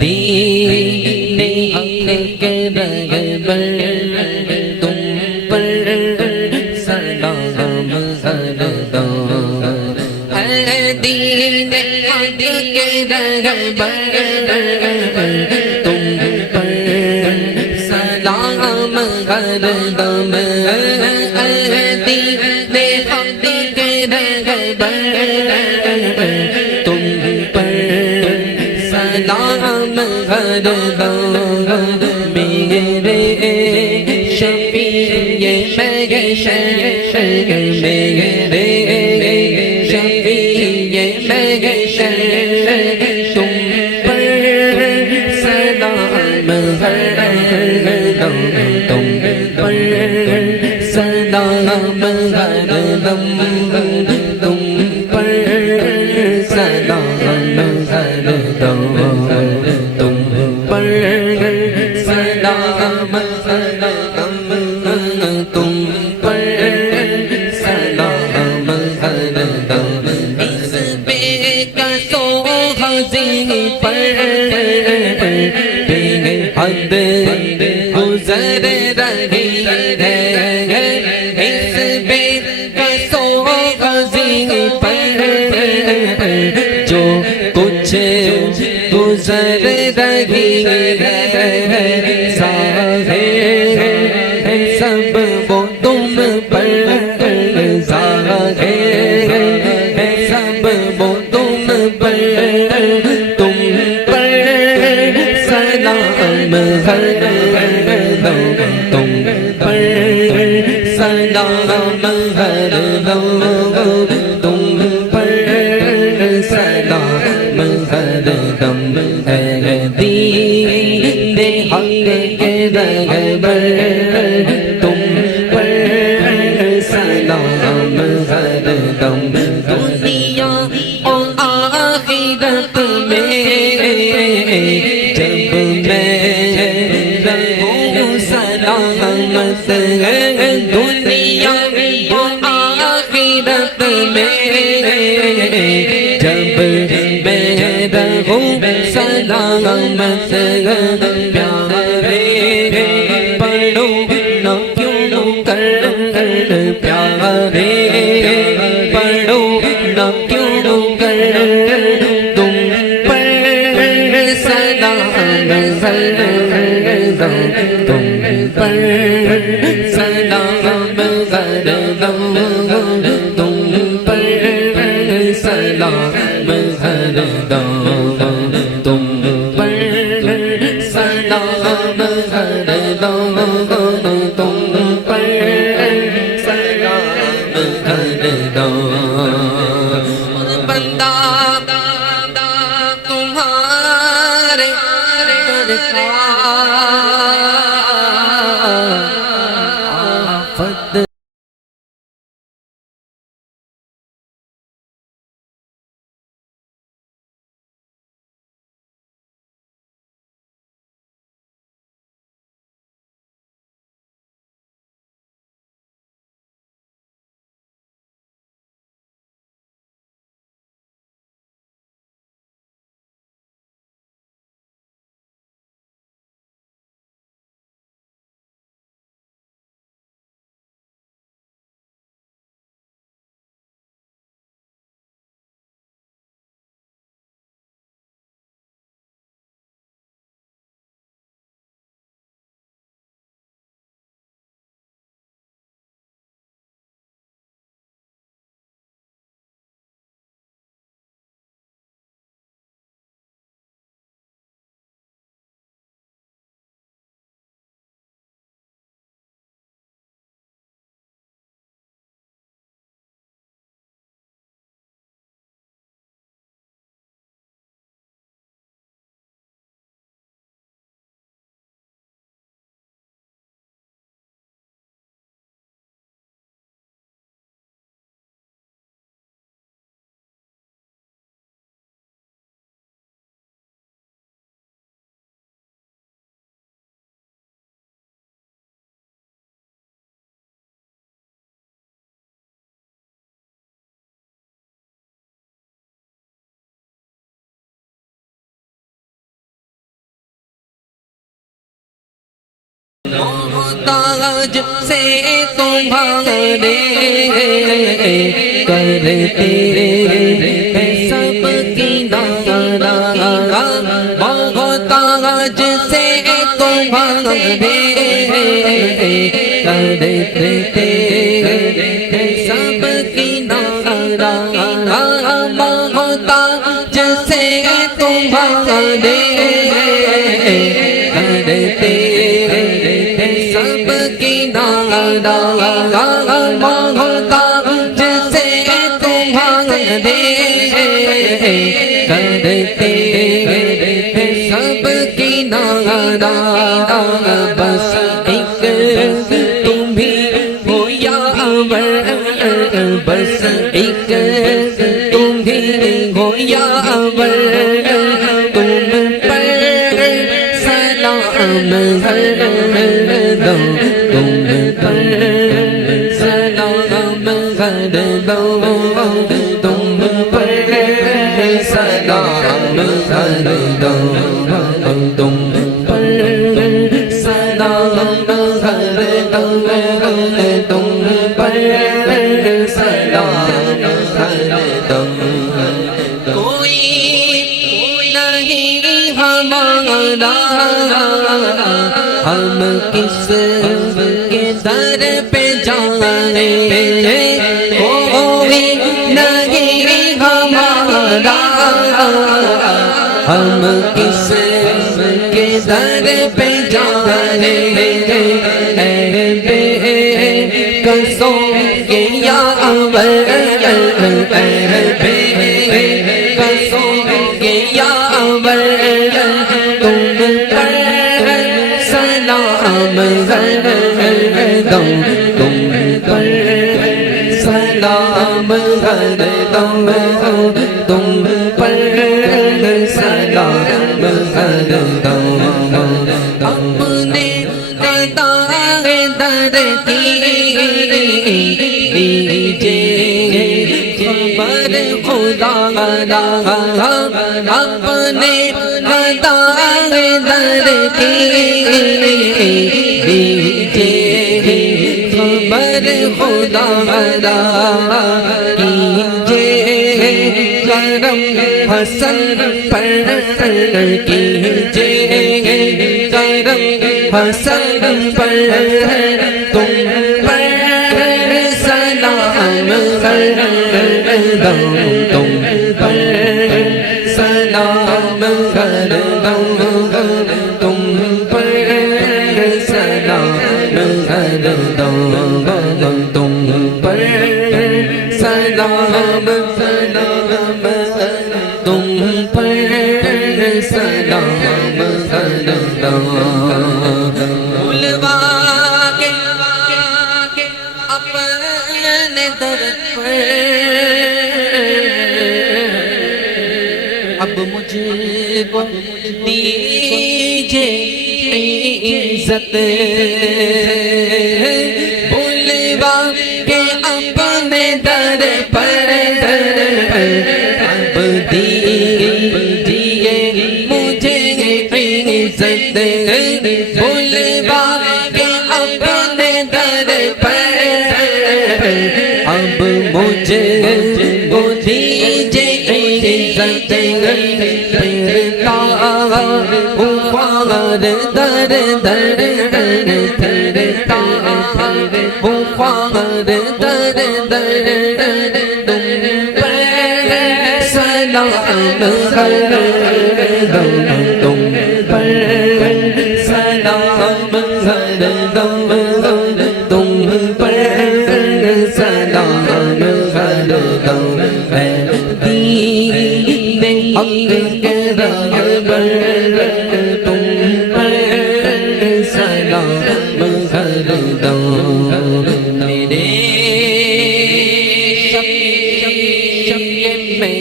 دین حق کے رہبر تم پر سلام کر دو دین حق کے رہبر تم پر سلام کر دو دین حق کے رہبر تم پر سلام کر دو میرے شفیع محشر میرے شفیع محشر تم پر سلام کر دو تم پر سلام کر دو تم پر سلام کر دو تم پر سلام کر دو تم پر سلام کر دو اس بے کس و حزین پر بے حد گزر رہی ہے اس بے کس و حزین پر جو کچھ گزر رہی ہے ظاہر ہے سب وہ تم پر ظاہر ہے سب وہ تم پر تم پر سلام کر دو تم پر سلام کر دو تم پر سلام کر دو دین حق کے رہبر تم پر سلام کر دو دنیا اور آخرت میں جب میں رہوں سلامت دنیا اور آخرت میں جب میں رہوں سلامت پیارے پڑھو نہ کیوں کر پیارے پڑھو نہ کیوں کر تم پر سلام کر دو تم پر سلام کر دو تم پر سلام کر دو تم پر سلام کر دو تم پر سلام کر دو بندہ تمہارے درکار محتاج سے تمہارے کرتے سب کی نانا محتاج سے تمہارے کرتے سب کی نانا محتاج سے تمہارے کرتے سب کی نانا محتاج سے تمہارے کرتے سب کی نانا بس ایک تم ہی ہو یاور بس ایک تم ہی ہو یاور تم پر سلام ہر دم تم پر سلام ہر دم تم پر سلام ہر دم تم پر سلام ہر دم تم پر سلام ہر دم کوئی نہیں ہمارا ہم کس کے در پہ جائیں کوئی نہیں ہمارا ہم کس کے در پہ جائیں اے بے قصوں کے یاور اے بے قصوں کے یاور تم پر سلام ہر دم تم پر سلام ہر دم تم پر سلام ہر دم اپنے قطار در کی دیجئے خبر خدا اپنے قطار در کی دیجئے خبر خدا کیجئے کرم حسن پر کیجئے کرم حسن پر تم پر سلام ہر دم تم پر سلام ہر دم تم پر سلام ہر دم تم پر سلام سلام تم پر سلام ہر دم بلوا کے اپنے در پر اب مجھے کو دیجئے عزت بلوا کے اپنے در پر اب دیجئے مجھے عزت بلوا کے اپنے در پر اب مجھے کو دیجئے عزت پھرتا ہوں خوار در در پھرتا ہوں خوار در در تم پر سلام ہر دم تم پر سلام ہر دم تم پر سلام ہر دم دین حق کے رہبر تم پر سلام ہر دم میرے شب میں